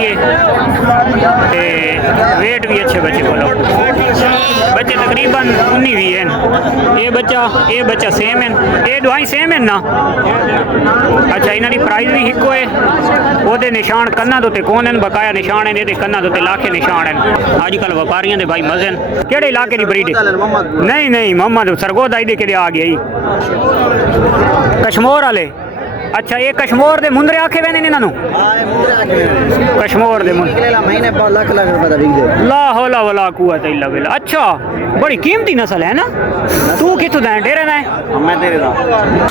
अच्छी है ते वेट भी अच्छे बच्चे को बच्चे तकरीबन 19 भी हैं। ये बच्चा सेम है, ये दवाई सेम है ना। अच्छा इन्हों की प्राइस भी इको है। वो निशान कन्ना तो कौन है, बकाया निशान है, ये कन्ना तो लाखे निशान है। अजकल व्यापारियों के भाई मजे हैं। केड़े इलाके की ब्रीड? नहीं मोहम्मद सरगोदा इधे के आ गया ही कश्मीर वाले। अच्छा ये कश्मीर दे मुंदरे आखे वैने इन्हों कश्मीर दे महीने लाख रुपए दा बिक दे। ला हौला वला कुव्वत इल्ला बिल्ला। अच्छा बड़ी कीमती नस्ल है ना। तू कितों दा डेरे दा है? मैं तेरे दा।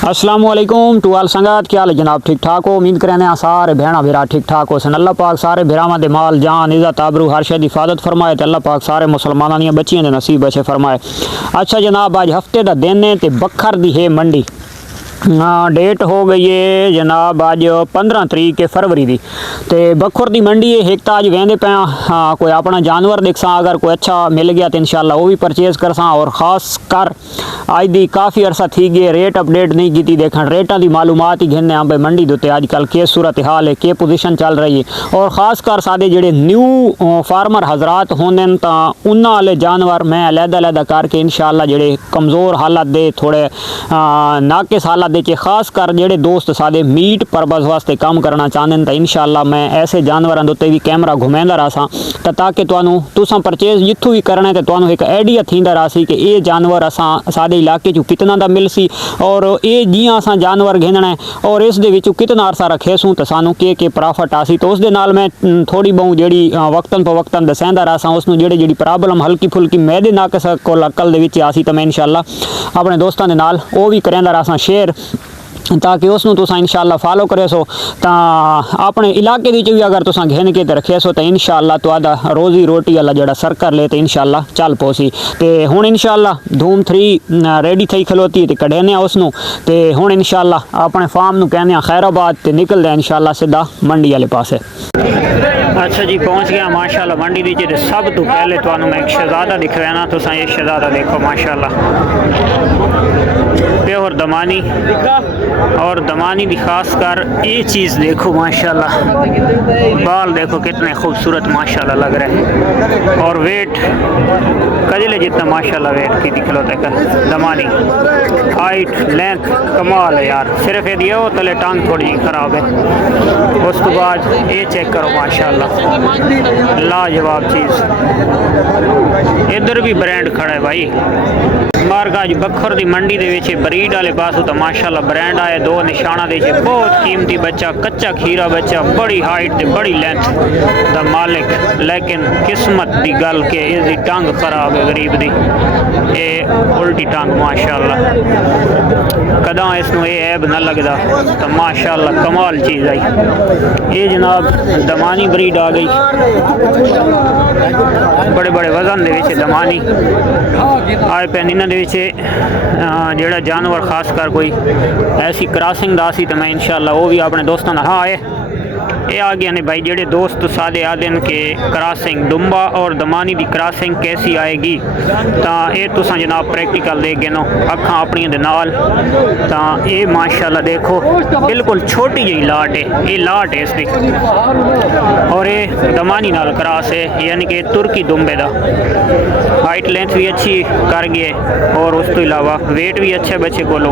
अस्सलाम वालेकुम टू आल संगत, क्या हाल है जनाब? ठीक ठाक हो? उम्मीद करें सारे भेड़ा भरा ठीक ठाक हो सन। अल्लाह पाक सारे भेरावां दे माल जान इज्जत आबरू हर शे दी हिफाजत फरमाए ते अल्लाह पाक सारे मुसलमानां दी बच्चियां दे नसीब अच्छे फरमाए। अच्छा जनाब आज हफ्ते दा दिन है ते बखर दी है मंडी। डेट हो गई है जनाब आज 15 तरीक फरवरी की। तो बखर की मंडी है एक तो अज वेंदे पे कोई अपना जानवर देखसा, अगर कोई अच्छा मिल गया तो इंशाल्लाह वो भी परचेज करसा। और ख़ास कर अज दी काफ़ी अरसा थी गए रेट अपडेट नहीं की, देखा रेटा की मालूमात ही घिनने भाई मंडी के उत्ते अजकल के सूरत हाल है, के पोजीशन चल रही है। और ख़ास कर साडे जेडे न्यू फार्मर हजरात होंदे तो उन्हां वाले जानवर मैं अलहदा करके इंशाल्लाह जेडे कमज़ोर हालत दे थोड़े नाकिस हालत दे खास कर जेडे दोस्त साडे मीट परपज़ वास्ते काम करना चाहते तो इंशाल्लाह मैं ऐसे जानवरों के उत्ते भी कैमरा घुमांदा रहा तो ताकि तुसां परचेज जिथों भी करना तो तुहानूं एक आइडिया थींदा रहा कि ये जानवर असां साडे इलाके चों कितना दा मिल सी और ये जियां असां जानवर घेनना है और इस दे विचों कितना अरसा रखे सूं तो सानूं के प्रॉफिट आसी। तो उस दे नाल मैं थोड़ी बहुत जिहड़ी वक्तन पर वक्तन दसांदा रहा उसनूं जिहड़ी प्रॉब्लम हल्की फुल्की मैदे नाकस कोल अकल दे विच आसी तो मैं इंशाल्लाह अपने दोस्तों के नाल वो भी करेंदा रहा शेयर ताकि उसनूं तुसां इंशाल्लाह फॉलो करे सो तो अपने इलाके दी भी अगर तुसां घेन के रखे सो तो इंशाल्लाह तुहाडा रोजी रोटी वाला जिहड़ा सर्कल ले तो इंशाल्लाह चल पोसी। तो हुण इंशाल्लाह धूम 3 रेडी थी खलोती तो कढ़ने उसनूं तो हुण इंशाल्लाह अपने फार्म नूं कहने खैराबाद तो निकलदे इंशाल्लाह सीधा मंडी वाले पासे। अच्छा जी पहुँच गया माशाल्लाह मंडी दी। जो सब तो पहले तुहानूं मैं एक शहजादा दिखवाना, तुसां ये शहजादा देखो माशाल्लाह प्योर दमानी। और दमानी भी खास कर ये चीज़ देखो माशाल्लाह, बाल देखो कितने खूबसूरत माशाल्लाह लग रहे हैं। और वेट कजले जितना माशाल्लाह वेट की दिखलोते का दमानी, हाइट लेंथ कमाल है यार। सिर्फ ये दिया वो तले टांग थोड़ी जी खराब है। उसके बाद ये चेक करो माशाल्लाह लाजवाब चीज़। इधर भी ब्रांड खड़ा है भाई। मारगाज बखर की मंडी के बरीड वाले पासों तो माशाल्लाह ब्रांड आए दो निशाना दे बहुत कीमती बच्चा, कच्चा खीरा बच्चा, बड़ी हाइट ते बड़ी लेंथ दा मालिक। लेकिन किस्मत की गल के इसकी टंग खराब है गरीब दी, ये उल्टी टंग माशाल्लाह कदा इसनों ये ऐब न लगता तो माशाल्लाह कमाल चीज़ आई। ये जनाब दमानी ब्रीड आ गई, बड़े बड़े वजन दे दमानी आए पैन। इन्होंने जोड़ा जानवर खास कर कोई ऐसी क्रॉसिंग दा सी तो मैं इंशाल्लाह वो भी अपने दोस्तों ना हाँ ये आ गया ने भाई। जेडे दोस्त सादे आदे के क्रॉसिंग दुम्बा और दमानी की क्रॉसिंग कैसी आएगी तो ये तुसां जनाब प्रैक्टिकल दे गए नो अखां अपनी दे नाल। तो ये माशाल्लाह देखो बिल्कुल छोटी जी लाट है, ये लाट है इसकी और ये दमानी नाल क्रॉस है यानी कि तुर्की दुम्बे दा। हाइट लेंथ भी अच्छी कर गए और उस तो इलावा वेट भी अच्छे बच्चे को लो।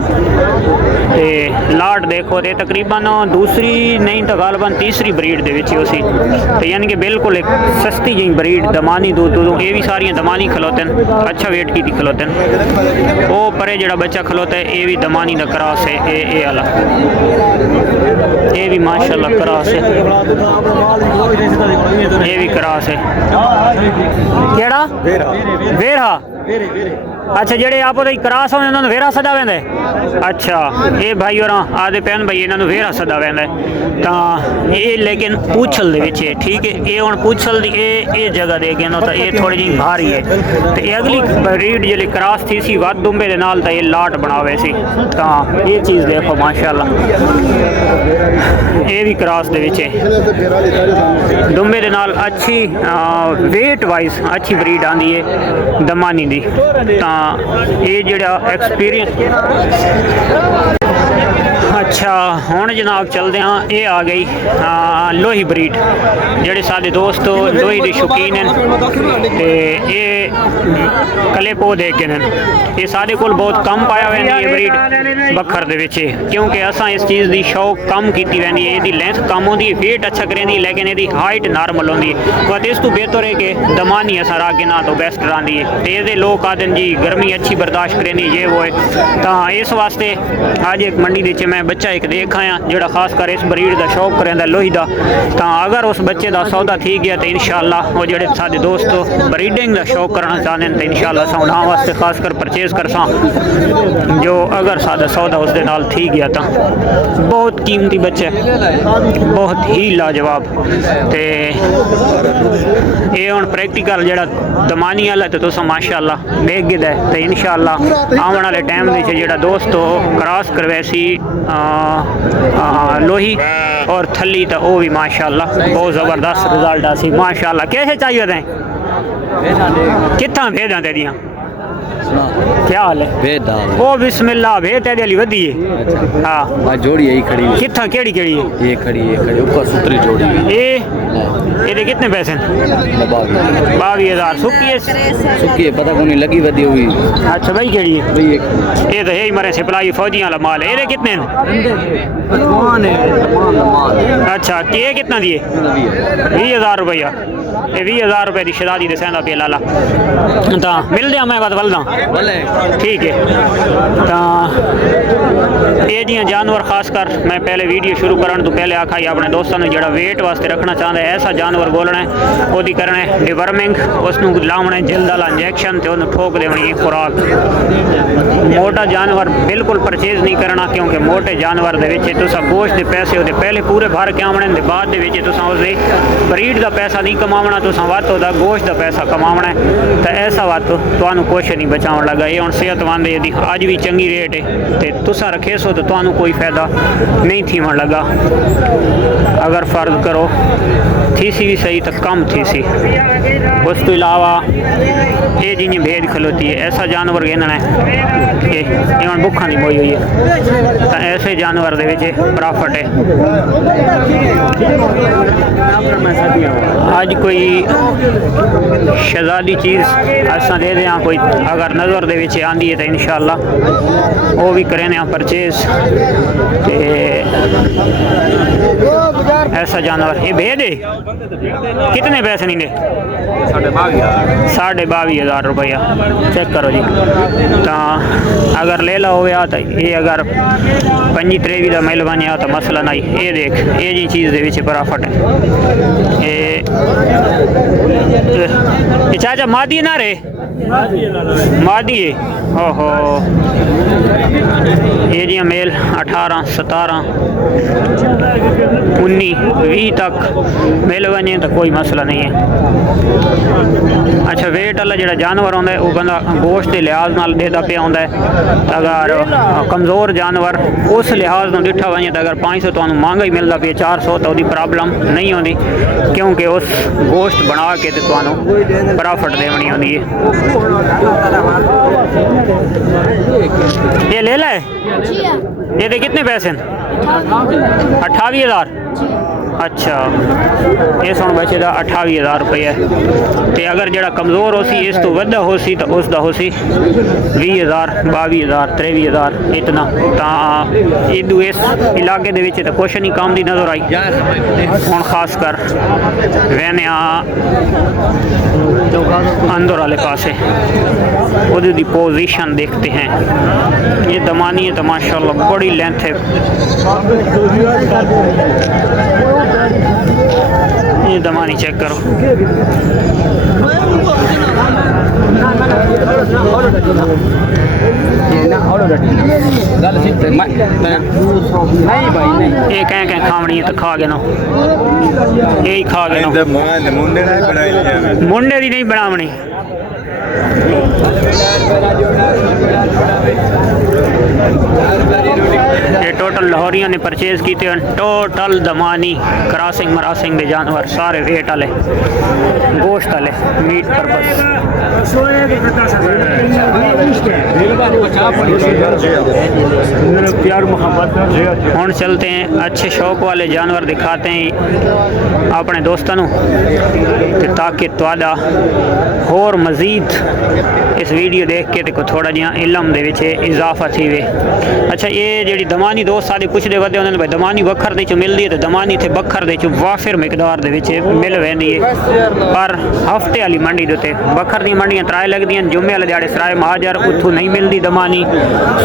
लाट देखो तो तकरीबन दूसरी नहीं तो गालबन तीसरी ब्रीड दे विच सी तो यानी कि बिल्कुल एक सस्ती जी ब्रीड दमानी दूध ये भी सारियां दमानी खलोते हैं, अच्छा वेट की खलोते हैं। वो परे जड़ा बच्चा खलोता है ये भी दमानी का क्रॉस है, ये वाला ये भी माशाल्लाह क्रॉस है, ये भी क्रॉस है। केड़ा वेरा अच्छा जेडे आप क्रॉस होने उन्होंने वेरा सदा वेंदा है। अच्छा ये भाई और आदे पैन भाई इन्होंने वेरा सदा वेंदा है तो ये लेकिन पूछल दे विच है ठीक है। ये हुण पूछल दी ये जगह दे गए तो ये थोड़ी जी भारी है तो ये अगली ब्रीड जिहड़ी क्रॉस थी सी वध दुम्बे दे नाल तो ये लाट बनावे सी तो ये चीज़ देखो माशाल्लाह ये भी क्रॉस दे विच है दुम्बे दे नाल अच्छी वेट वाइज अच्छी ब्रीड आंदी है दमानी दी। तो ये जिहड़ा एक्सपीरियंस अच्छा हुण जनाब चलते हाँ, ये आ गई लोही ब्रीड जेडे साडे दोस्त लोही के शौकीन हैं ते ये कलेपो दे के ये साडे कोल बहुत कम पाया वैंदी है ब्रीड बखर दे विच क्योंकि असां इस चीज़ की शौक कम की वैंदी है। इसकी लेंथ कम होंदी है, वेट अच्छा करेंदी, लेकिन यदि हाइट नॉर्मल होंदी है। बट इस तो बेहतर है कि दमानी असां रख के ना तो बेस्ट रही है। तो ये लोग आदन जी गर्मी अच्छी बर्दाश्त करेंदी ये वो है। तो इस वास्ते अज एक मंडी के मैं बच्चा एक देख आया जोड़ा खास कर इस ब्रीड का शौक करेंदा लोही का। तो अगर उस बच्चे का सौदा थी गया तो इंशाअल्लाह वो जोड़े साडे दोस्त ब्रीडिंग का शौक करना चाहते हैं तो इंशाअल्लाह असां उन्हां वास्ते खास कर परचेज करसां जो अगर सादा सौदा उसके नाल थी गया तो बहुत कीमती बच्चा बहुत ही लाजवाब। तो ये हुण प्रैक्टिकल जोड़ा दमानी वाला तो तुम माशाअल्लाह देख गए तो इंशाअल्लाह आने वाले टाइम में जोड़ा दोस्त क्रॉस करवैसी लोही और थली तो वो भी माशाअल्लाह बहुत ज़बरदस्त रिजल्ट आसी माशाअल्लाह। कैसे चाहिए थे कितना भेजा तेरिया क्या हाल है भेद वो बिस्मिल्लाह भेद तेरे वाली वधी है। हाँ जोड़ी यही खड़ी है कितना केड़ी केड़ी है ये खड़ी ऊपर सुतरी जोड़ी है ये कितने पैसे 22,000 सुक्की है पता को नहीं लगी वधी हुई। अच्छा भाई केड़ी है भाई ये तो यही मरे सिपलाई फौजियां वाला माल है। ये कितने अच्छा ये कितना दिए 20,000 रुपया ये 20,000 रुपये की शदादी दसेंदा पे लाला तो मिल दिया मैं बात बलदा ठीक है। तो ये जी जानवर खास कर मैं पहले वीडियो शुरू करने तो पहले आखा अपने दोस्तों ने जोड़ा वेट वास्ते रखना चाहता है ऐसा जानवर बोलना है वो करना है डिवर्मिंग उसनू लावना है जल्द वाला इंजैक्शन तो उन्हें ठोक देनी खुराक। मोटा जानवर बिल्कुल परचेज नहीं करना क्योंकि मोटे जानवर तुसा गोश्त के पैसे वो पहले पूरे भर के आने बाद उसके ब्रीड का पैसा नहीं कमावना तुसा वत वह गोश्त का पैसा कमावना है। तो ऐसा वत तो कुछ नहीं बचाव लगा ये हम सेहतमंद यदि अज भी चंगी रेट है तो तुसा रखे सो तो कोई फायदा नहीं थी लगा। अगर फर्ज करो थी सी भी सही तो कम थी सी। उस तो इलावा ये जिन्हें भेद खलोती है ऐसा जानवर कहना है कि इवन भुखा नहीं बोई हुई है तो ऐसे जानवर के प्रॉफिट है। आज कोई शहजादी चीज़ असा दे दें कोई अगर नज़र दे आँदी है तो इंशाअल्लाह वो भी करें परचेज। ऐसा जानवर ये भेद है कितने पैसे नहीं दे 22,500 रुपया चेक करो जी। तो अगर ले लो हो तो ये अगर 25-23 का मिल बन तो मसला नहीं। ये देख ये जी चीज़ के प्रॉफिट है। ये चाचा मादी ना रे मादी है ओहो ये जी मेल 18, 17, 19, 20 तक मिल बने तो कोई मसला नहीं है। अच्छा वेट वाला जो जानवर आता है वो बंदा गोश्त के लिहाज नाल देता पे आता है। अगर कमज़ोर जानवर उस लिहाज में डिठा वजे तो अगर 500 तो महंगा ही मिलता पे 400 तो वो प्रॉब्लम नहीं होती क्योंकि उस गोश्त बना के तो प्रॉफिट देनी होती है। ये ले ला ये दे कितने पैसे 28,000 अच्छा ये सुन बचे का 28,000 रुपया तो अगर जरा कमज़ोर हो सी इस तो वड्डा हो सी तो उसका हो सी 20,000 22,000 23,000 इतना तो इदू इस इलाके के तो कुछ नहीं काम की नज़र आई। हूँ खास कर वहने अंदर वाले पासे उदी पोजीशन देखते हैं। ये दमानी है तो माशाल्लाह बड़ी लेंथ है। ये दमानी चेक करो ये कह खावनी है तो खा गए ना यही खा गए ना मुंडे की नहीं बनावनी ये टोटल लाहौरिया ने परचेज की थे टोटल दमानी क्रॉसिंग मरासिंग दे जानवर सारे वेट वाले गोश्त वाले मीट पर्पस। हम चलते हैं अच्छे शौक वाले जानवर दिखाते हैं अपने दोस्तों ते ताकि तुहाडा होर मज़ीद इस वीडियो देख के देखो थोड़ा जिहा इलम दे विच इजाफा थी वे। अच्छा ये जी दमानी दोस्त सारे पुछते वधे उन्होंने भाई दमानी बखर दे मिलती है तो दमानी इतने बखर दे वाफिर मिकदार दे विच मिल वेंदी है पर हफ्ते वाली मंडी दे उत्ते बखर दी मंडियां त्राए लगदियां जुम्मे वाले दिहाड़े सराय महाजर उत्थों नहीं मिलती दमानी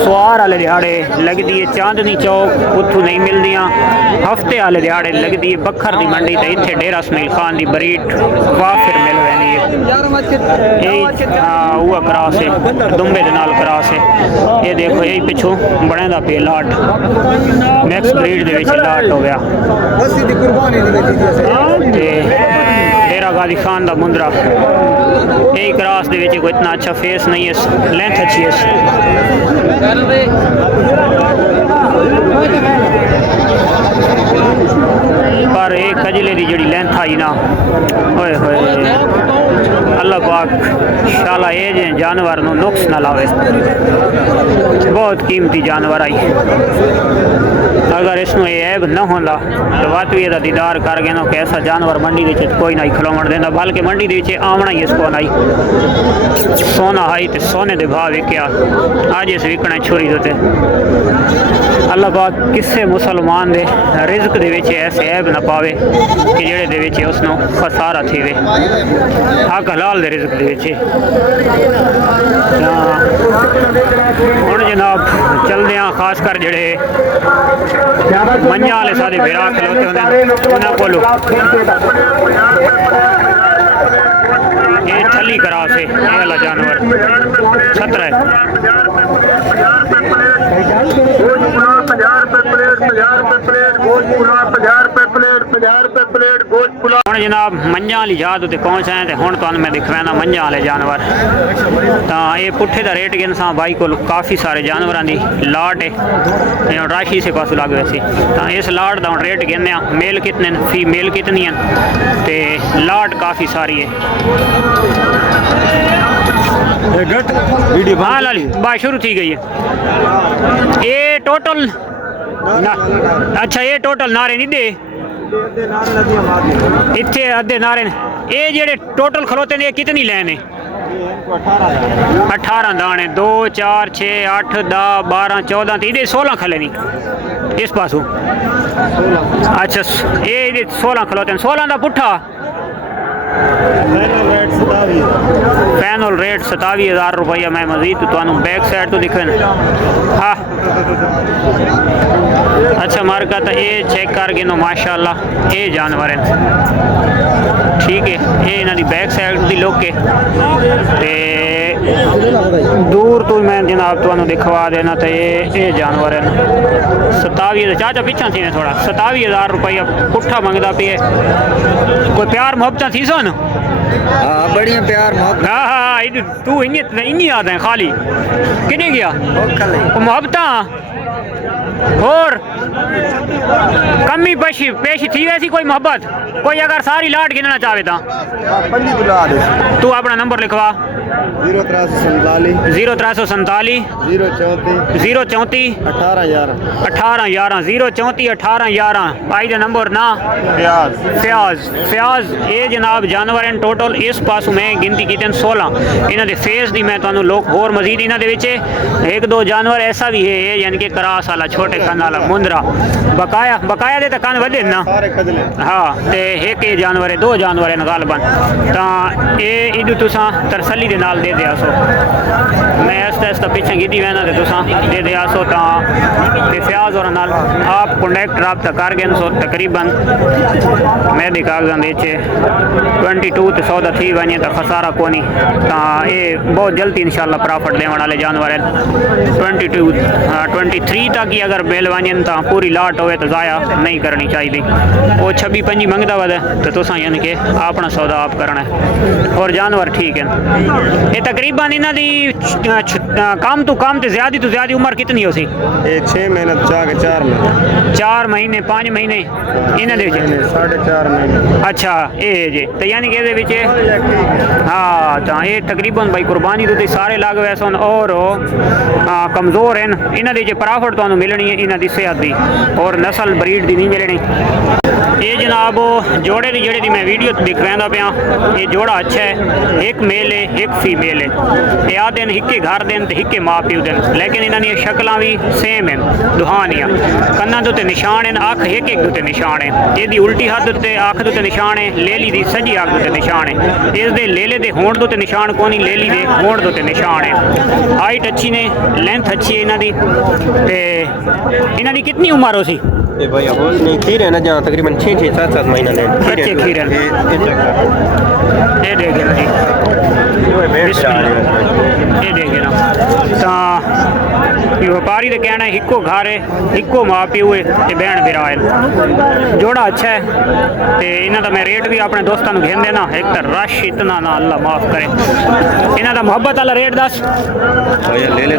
सुआर वाले दिहाड़े लगती है चांदनी चौक उत्थों नहीं मिलदियां हफ्ते वाले दिहाड़े लगती है बखर दी मंडी तो इत्थे डेरा इसमाइल खान दी बरीट वाफिर मिल वेंदी है। हुआ क्रॉस है दुम्बे दे नाल क्रॉस है ये देखो यही पिछों बनेदा पे लाट मैक्स ब्रीड दे विच लाट हो गया ते डेरा गाजी खान दा मुंदरा यही क्रॉस दे विच कोई इतना अच्छा फेस नहीं है लेंथ अच्छी है। पर एक कजले की जी लेंथ आई ना होए होए अल्लाह पाक शाला ये जानवर नु नुक्स ना लावे बहुत कीमती जानवर आई अगर इसमें ऐब न होंदा तो वाकई ये दीदार कर गए ना कि ऐसा जानवर मंडी के कोई नहीं खिलावन देना बल्कि मंडी के आमना ही इसको नहीं सोना आई तो सोने के भाव विकया अज इस विकना छुरी देते अल्लाह पाक किसी मुसलमान दे रिज़्क दे विच ऐसे ऐब ना पावे कि जेड़े दे विच उसनो खसारा थी वे हक हलाल दे रिज़्क दे विच। हुण जनाब चलदे हैं खास कर जेड़े मंझां वाले सारे विरा खलोते होंदे उन्हां कोलों ये थली क्रॉस है ये वाला जानवर छतरा है जनाब मंझां वाली जात उत्ते पहुंच आए तो हुण तुहानूं मैं दिखवाना मंझां वाले जानवर तो ये पुट्ठे का रेट गिन सा बाई को काफ़ी सारे जानवरों की लाट है राशि से पास लग वैसी तो इस लाट का हम रेट गिनने मेल कितने फीमेल कितनी हैं तो लाट काफ़ी सारी है। हाँ लाली बात शुरू थी गई है ये टोटल अच्छा ये टोटल नारे नहीं दे इतने अद्धे नारे ये जेड़े टोटल खलोते ने कितनी लैन है 18 दाने 2 4 6 8 10 12 14 तो 16 खले नहीं इस पासों अच्छा ये 16 खलोते 16 का पुट्ठा फैनल रेट 27,000 रुपया। मैं मजीद तो बैक साइड तो दिखे हाँ अच्छा मार्का तो ये चेक कर गिनो माशाल्लाह ये जानवर हैं ठीक है ये इन्हों की बैक साइड की लुक है दूर तो मैं जनाब तुहानू दिखवा देना तो ये जानवर है 27 चाचा पिछा थी थोड़ा 27,000 रुपया पुट्ठा मंगता पे कोई प्यार मोहब्बत थी सन हाँ बढ़िया प्यार मोहब्बत हाँ हाँ तू इन्नी याद है खाली किने गया मोहब्बत और कमी पेशी थी वैसी कोई मोहब्बत कोई अगर सारी लाट गिनना चाहे तो तू अपना नंबर लिखवा 0347 034 18 034 18 11 भाई का नंबर ना फ्याज ये जनाब जानवर हैं टोटल इस पास में गिनती की 16 इन्हों के फेस की मैं तुम्हें लोग होर मजीद इन्होंने एक दो जानवर ऐसा भी है यानी कि क्रास वाला छोटे कन वाला मुंदरा बकाया दे तो कन वधे ना हाँ तो एक ये जानवर है 2 जानवर हैं गालबन तो ये इदू तुसा तरसली के नाल दे दिया सो मैं ऐसा ऐसा पिछे गिदी वहना तो तुसा दे दिया सो तो फ्याज और नाल आप कॉन्टैक्ट रब्ता कर गए सो तकरीबन मैं दी कागजां 22 तो 100 थी वने तो खसारा कोनी तो ये बहुत जल्दी इंशाल्लाह प्रॉफिट देने वाले जानवर हैं 23 तक ही अगर अगर मिल वजन तो पूरी लाट हो तो ज़ाया नहीं करनी चाहिए। वो 26-25 मंगता वह तो तुसा यानी कि अपना सौदा आप करना है और जानवर ठीक है। ये तकरीबन इन्हों की कम तो कम तो ज़्यादा उम्र कितनी हो सी? 6 महीने 4 महीने 5 महीने इन्हों 4.5 महीने। अच्छा ये जे तो यानी कि ये हाँ तो ये तकरीबन भाई कुर्बानी तो सारे लग वैसे और कमज़ोर हैं। इन्हों की जो प्रॉफिट तो मिलनी है इन्हों की सेहत की और नस्ल ब्रीड की नहीं मिलनी। ये जनाब जोड़े की जेड़ी मैं वीडियो दिखवादा पाया ये जोड़ा अच्छा है। एक मेल है एक फीमेल है। ये आ दिन हिके घर दिन तो हिके माँ प्यो दिन लेकिन इन्होंने शक्ल भी सेम हैं दुहानिया। कन्ना के निशान हैं अख एक के निशान है। ये उल्टी हद उत्ते अख के निशान है। लेली की सजी अख के निशान है। इसके लेले के होंठ के निशान कोनी लेली के होंठ के निशान है। हाइट अच्छी ने लेंथ अच्छी है इन्हों की। इन्हों की कितनी उम्र हो सी? ये भाई होश नहीं खीर है ना जहाँ तकरीबन 6-7 महीना ले अच्छे खीर है। ये देखे ना जी ये देखे ना तो व्यापारी तो कहना है हिको घर है हिको माँ प्यो है ते बहन बिरा है। जोड़ा अच्छा है तो इन्हों का मैं रेट भी अपने दोस्तों को घेन देना। एक तो रश इतना ना अल्लाह माफ़ करे। इन्हों का मुहब्बत वाला रेट दस ले ले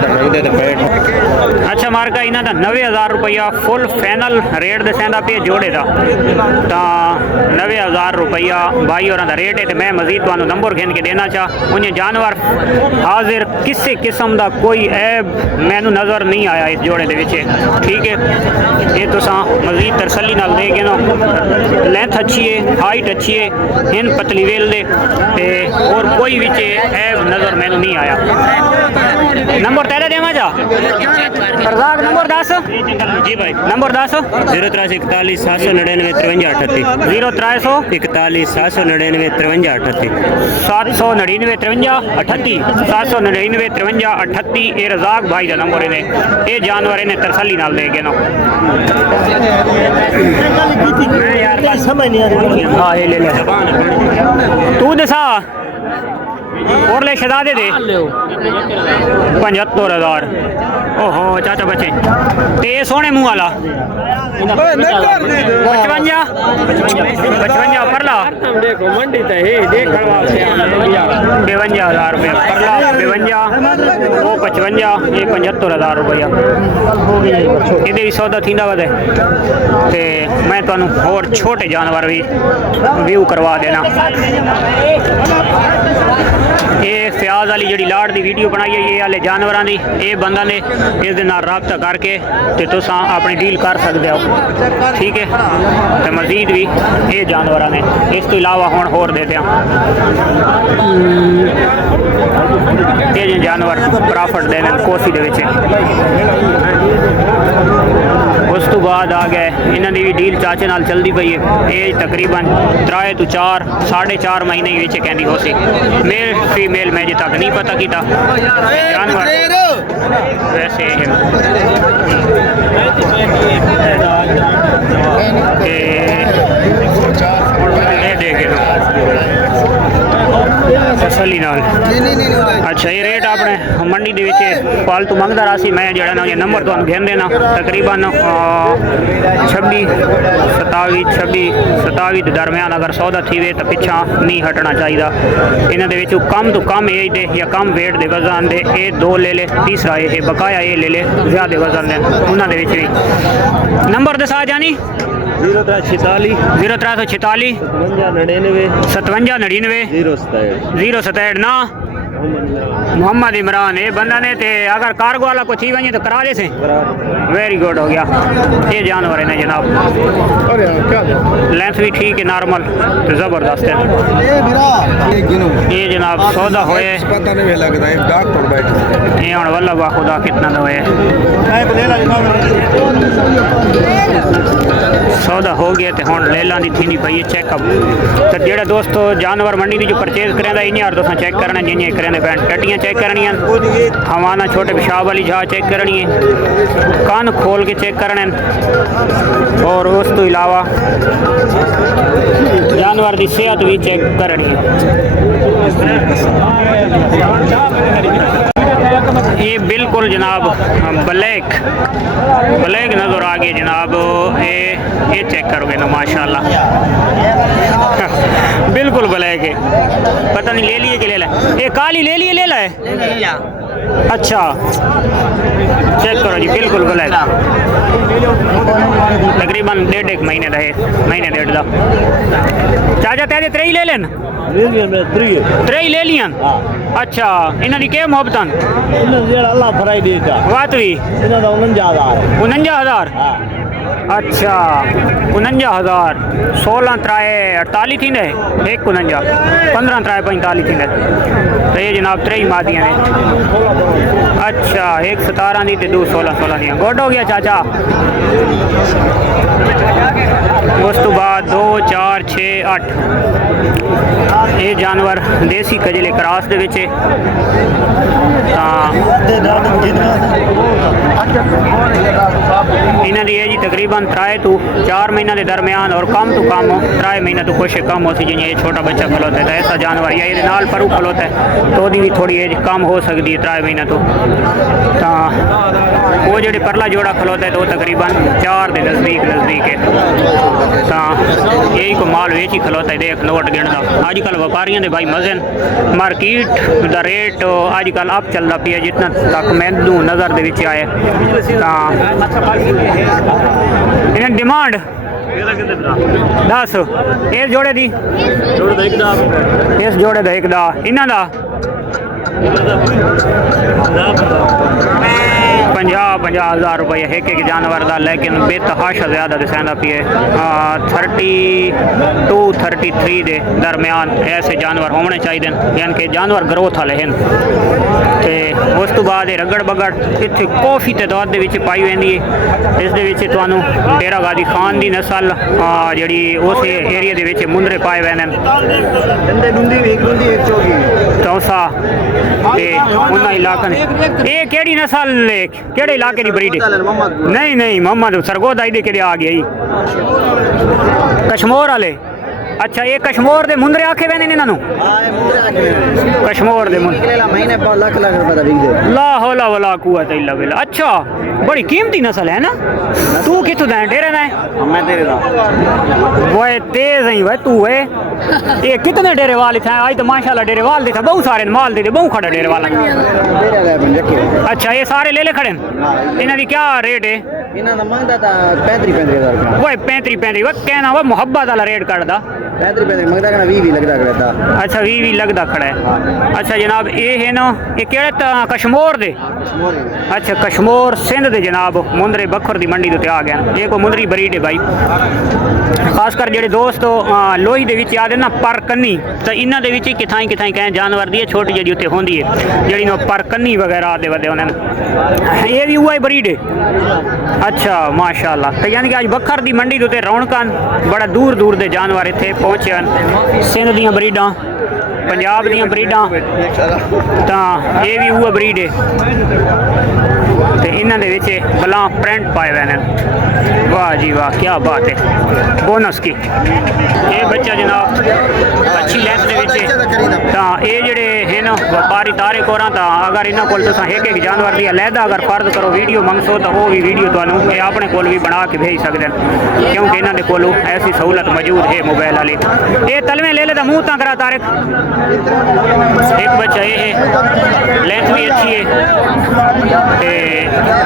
अच्छा मार्का इन्हों का 90,000 रुपया फुल फाइनल रेट दसेंदा पे जोड़े का तो 90,000 रुपया भाई और रेट है। तो मैं मजीद तुम्हें नंबर घेन के देना चाह उन्हें जानवर हाजिर किसी किस्म का कोई ऐब मैनू नज़र नहीं आया इस जोड़े के विच ठीक है। ये तो मजीद तरसली नाल दे के ना लेंथ अच्छी है हाइट अच्छी है इन पतली वेल दे और कोई विच ऐब नज़र मैनू नहीं आया। नंबर तेरा देवा जा फरजाक नंबर 10 जी भाई नंबर 10 0341 799 5338 0341 799 5338 799 5338 799 5338 ये रजाक भाई का नंबर इन्हें ये जानवर इन्हें तरसली नाल दे के ना हाँ ये ले ले तू दसा और ले शहजादे दे 75,000 ओहो चाचा बच्चे ते सोने मुँह वाला 55 परला देखो मंडी तो है देख 52,000 रुपये परला 52 वो 55 ये 75,000 रुपया ये सौदा थींदा वधे ते मैं तुहानू और छोटे जानवर भी व्यू करवा देना। ये फ्याज वाली जी लाड़ की वीडियो बनाई है ये वाले जानवरों की ये बंदा ने इस रबता करके तो तुम अपनी डील कर सकते हो ठीक है। तो मजीद भी ये जानवर ने इस तो इलावा हुण होर देते हैं ये जानवर प्रॉफिट देने कोसी दे विच। उस तो बाद आ गए इन्हों की भी डील चाचे नाल चलती पई है। एज तकरीबन 3 तो 4 4.5 महीने की कहनी हो सी मेल फीमेल मैं अजे तक नहीं पता किया जानवर वैसे देखे तसली नाल। अच्छा ये रेट अपने मंडी के फालतू मंगता रहा मैं जरा ना ये नंबर तो घेन देना तकरीबन 26 के दरम्यान अगर सौदा थी तो पिछा नहीं हटना चाहिए। इन्होंने कम तो कम एज दे या कम वेट दे वजन दे ये 2 ले ले तीसरा ये बकाया ये ले ले ज़्यादा वजन दे उन्होंने भी नंबर दसा जानी 0346 0346 5799 067 ना मोहम्मद इमरान ये बंदा ने ते अगर कार्गो वाला को थी वही तो करा दे से वेरी गुड हो गया। ये जानवर है ना जनाब लेंथ भी ठीक है नॉर्मल तो ज़बरदस्त है। ये जनाब सौदा होए पता नहीं लगता है डॉक्टर बैठे ये हूँ वल्ला बा खुदा कितना दा होए सौदा हो गया तो हूँ लेला की थी नहीं पई चेकअप तो जोड़े दोस्तों जानवर मंडी की जो परचेज करें इन्हें और दोस्तों चेक करना जिन्हें करें पैंट टट्टियाँ चेक करनी हवाना छोटे पेशाब वाली जहाँ चेक करनी है कान खोल के चेक करने और उस तो इलावा जानवर की सेहत भी चेक करनी है। ये बिल्कुल जनाब ब्लैक नज़र आ गई जनाब। ये चेक करोगे ना माशाल्लाह बिल्कुल ब्लैक है। पता नहीं ले लिए कि ले लाए। ये काली ले लिए ले लाए। अच्छा चेक करो जी बिल्कुल ब्लैक। तकरीबन 1.5 महीने का है, महीने 1.5 का। चाचा तेरे 3 ले लेन 3 ले लियन। अच्छा इन्हों की क्या मोहब्बत वात भी 49,000। अच्छा 49,000 16 त्राए 48 थी ने 1 49 15 त्राए 45 थी ने। तो ये जनाब 3 मादियाँ ने। अच्छा 1 17 दी ते 2 16 दी। गुड हो गया चाचा। उस तो बाद 2 4 6 8 ये जानवर देसी कजले क्रास दे विच इन्हों की एज तकरीबन 3 to 4 महीने के दरमियान और कम तो कम 3 महीने तो कुछ कम हो सी। जिन्हें ये छोटा बच्चा खलोता है तो ऐसा जानवर या ये नाल परू खलोता है तो वही भी थोड़ी एज कम हो सकती है 3 महीने तो वो जो परला जोड़ा खलोता है तो तकरीबन 4 के नज़दीक है। तो यही को माल वेच ही खलोता है। देख नोट गिनता अजकल व्यापारियों के भाई मजे मार्केट का रेट अजकल अप चलता पिया जितना तक मैनू नज़र दे विच आए। इन्हें डिमांड 10 इस जोड़े दी इस जोड़े का 1 दा इन्हों का 50,000 रुपये एक जानवर का। लेकिन बेतहाशा ज़्यादा दसादा पिए 32 33 के दरमियान ऐसे जानवर होने चाहिए यानी कि जानवर ग्रोथ वाले हैं। तो उस तो बाद रगड़ बगड़ इतने काफ़ी तादाद के पाई जाती है। इस डेरा गादी खान की नस्ल जी उस एरिया के मुंदरे पाए हुए हैं चौसा उन्होंने इलाकों। ये केड़ी नस्ल केड़े इलाके की ब्रीड? नहीं मोहम्मद सरगोदा के आ गया ही कश्मीर वाले। अच्छा ये कश्मीर के मुंदरे आखे हुए इन्हों कश्मीर के महीने लाख रुपए का बिक जाए। ला हौला वला कुव्वत इल्ला बिल्लाह। अच्छा बड़ी कीमती नस्ल है ना। तू कितों दा डेरे ना? मैं तेरे दा वो तेज ही वह तू है। ये कितने डेरे वाले थे? आज तो माशाल्लाह डेरे वाल दिखा बहुत सारे माल दे बहुत खड़ा डेरे वाला। अच्छा ये सारे ले खड़े इन्हों की क्या रेट है? इन्होंने मंगता था 35,000 रुपये। वो 35 वह कहना वह मोहब्बत वाला रेट करदा 35 मंगता कहना 20 लगता खड़ा था। अच्छा 20 लगता खड़ा है। अच्छा जनाब ये है ना ये केड़े कश्मीर दे? अच्छा कश्मीर सिंध दे जनाब मुंदरे बखर की मंडी उत्ते आ गए। ये कोई मुंदरी ब्रीड है भाई। खासकर जो दोस्त लोही के आते ना पर कन्नी तो इन्हों के किथाई कहें जानवर दी छोटी जी उत्ते होंगी है जी पर कन्नी वगैरह आते वे उन्होंने ये भी हुआ ब्रीड है। अच्छा माशाल्लाह। तो यानी कि अज बखर की मंडी के उत्ते रौनक बड़ा दूर दूर के जानवर इतने पहुँचे हैं। सिंध दी ब्रीडां पंजाब दी ब्रीडां तो ये भी हुआ ब्रीड है। तो इन्हों के बलां प्रिंट पाए हुए हैं। वाह जी वाह क्या बात है बोनस की। ये बच्चा जनाब अच्छी लेंथ के ये जोड़े है ना व्यापारी तारे को अगर इन्हों को एक जानवर की अलहदा अगर फर्ज करो वीडियो मंगसो तो वो भी वीडियो तुम्हें अपने को भी बना के भेज सकते हैं क्योंकि इन्होंने को ऐसी सहूलत मौजूद है मोबाइल वाली। ये तलवे ले लेता मुँह तक करा तारिक। एक बच्चा ये है लेंथ भी अच्छी है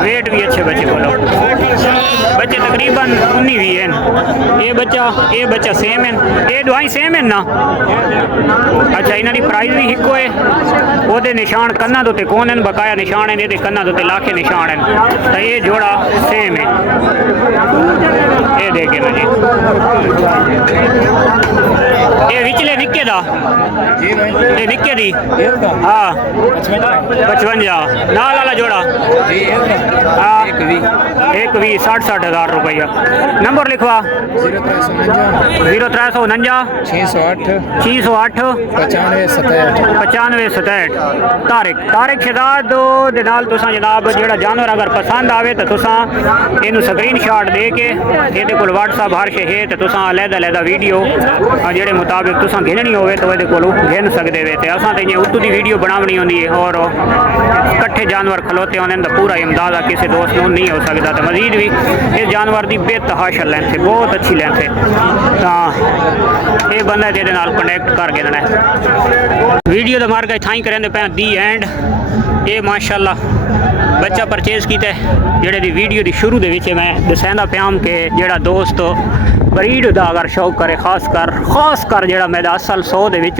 वेट भी अच्छे बच्चे बोलो बच्चे तकरीबन 19 भी हैं। ये बच्चा सेम है ये दवाई सेम है ना। अच्छा इन्हों की प्राइस भी हिको है वो निशान कन्ना तो कौन है बकाया निशान है ये कन्ना तो लाखे निशान हैं। तो ये जोड़ा सेम है ये देखे ना जी। ये विचले निक्के दा ये निक्के दी हाँ 55 नाल वाला जोड़ा हाँ 1 60,000 रुपया। नंबर लिखवा 0349 608 608 95 67 67 ਤਾਰਿਕ ਸ਼ਹਿਜ਼ਾਦ ਦੇ ਨਾਲ ਤੁਸੀਂ ਜਨਾਬ ਜਿਹੜਾ ਜਾਨਵਰ ਅਗਰ ਪਸੰਦ ਆਵੇ ਤਾਂ ਤੁਸੀਂ ਇਹਨੂੰ ਸਕਰੀਨਸ਼ਾਟ ਦੇ ਕੇ ਇਹਦੇ ਕੋਲ WhatsApp ਹਰ ਸ਼ੇ ਹੈ ਤੇ ਤੁਸੀਂ ਅਲੱਗ-ਅਲੱਗ ਵੀਡੀਓ ਜਿਹੜੇ ਮੁਤਾबिक ਤੁਸੀਂ ਘਿਨਣੀ ਹੋਵੇ ਤਾਂ ਇਹਦੇ ਕੋਲੋਂ ਘਿਨ ਸਕਦੇ ਵੇ ਤੇ ਅਸਾਂ ਤੇ ਜੇ ਉਤੋਂ ਦੀ ਵੀਡੀਓ ਬਣਾਉਣੀ ਹੁੰਦੀ ਹੈ ਔਰ ਇਕੱਠੇ जानवर खलोते होने का पूरा इमदाद किसी दोस्त को नहीं हो सकता तो मजीद भी इस जानवर की बेतहाशा लेंथ है बहुत अच्छी लेंथ है तो ये बंदा जेदे नाल कनेक्ट करके देना है वीडियो तो मार के थाई करेंगे पे दी एंड ये माशाल्लाह बच्चा परचेज किया जेड़े दी वीडियो की शुरू के मैं दसांदा प्याम के जेड़ा दोस्त बरीड का अगर शौक करे खास कर जेड़ा मेरा असल 100 दे विच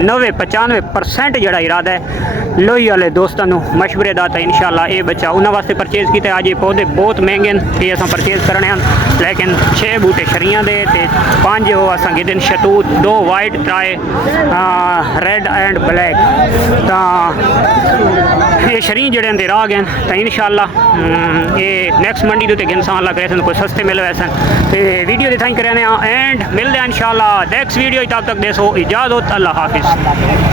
90-95% जेड़ा इरादा है लोही वाले दोस्तों मशवरे का तो इंशाल्लाह ये बच्चा उन्होंने वास्ते परचेज किया अज ये पौधे बहुत महंगे हैं ये अस परचेज करने हैं लेकिन 6 बूटे शरियां दे ते 5 वो अस गिदन Shatoot 2 white 3 red and black तो ये शरी जड़े अंदर आ गए तो इंशाल्लाह ये नेक्स्ट मंडी के इंसान लग रहे थे कोई सस्ते मिल वैसे तो वीडियो थैंक करें एंड मिलते हैं इंशाल्लाह नेक्स्ट वीडियो तब तक देसो इजाज़त अल्लाह हाफिज़।